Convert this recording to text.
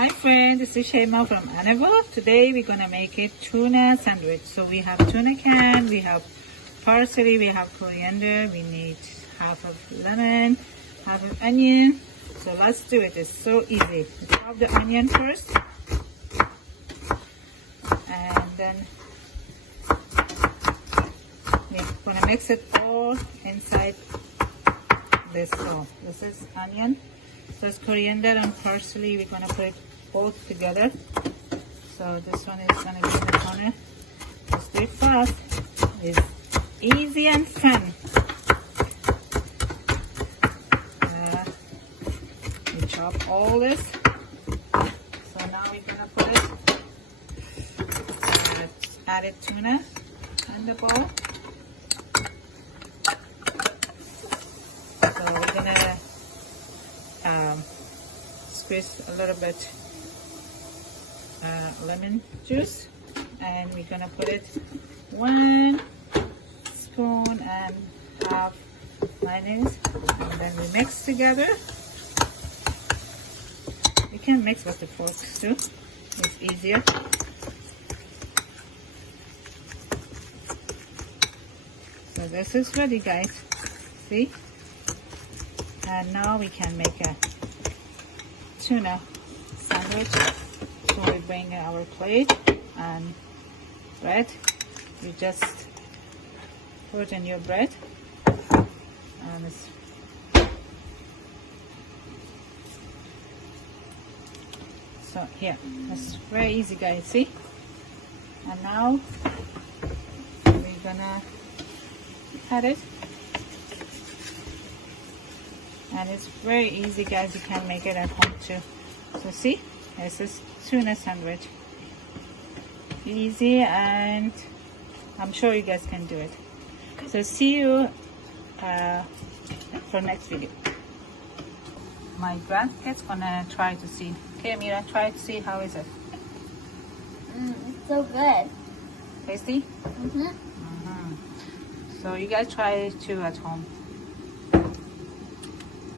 Hi friends, this is Shaeema from Annabelle. Today we're gonna make a tuna sandwich. So we have tuna can, we have parsley, we have coriander, we need half of lemon, half of onion. So let's do it. It's so easy. Let's have the onion first, and then we're gonna mix it all inside this bowl. This is onion. There's coriander and parsley. We're gonna put it both together. So this one is gonna be in the corner. Let's do it fast. It's easy and fun. We chop all this. So now we're gonna put it. Added tuna in the bowl. So we're gonna squeeze a little bit lemon juice, and we're gonna put it 1 spoon and half mayonnaise, and then we mix together. You can mix with the forks too, it's easier. So this is ready, guys. See? And now we can make a tuna sandwich. So we bring our plate and bread. You just put in your bread, and it's so here. It's very easy, guys. See? And now we're gonna cut it. And it's very easy, guys. You can make it at home too. So see, this is tuna sandwich. Easy, and I'm sure you guys can do it. So see you for next video. My grandkids gonna try to see. Okay, Mira, try to see how is it. It's so good. Tasty? So you guys try it too at home.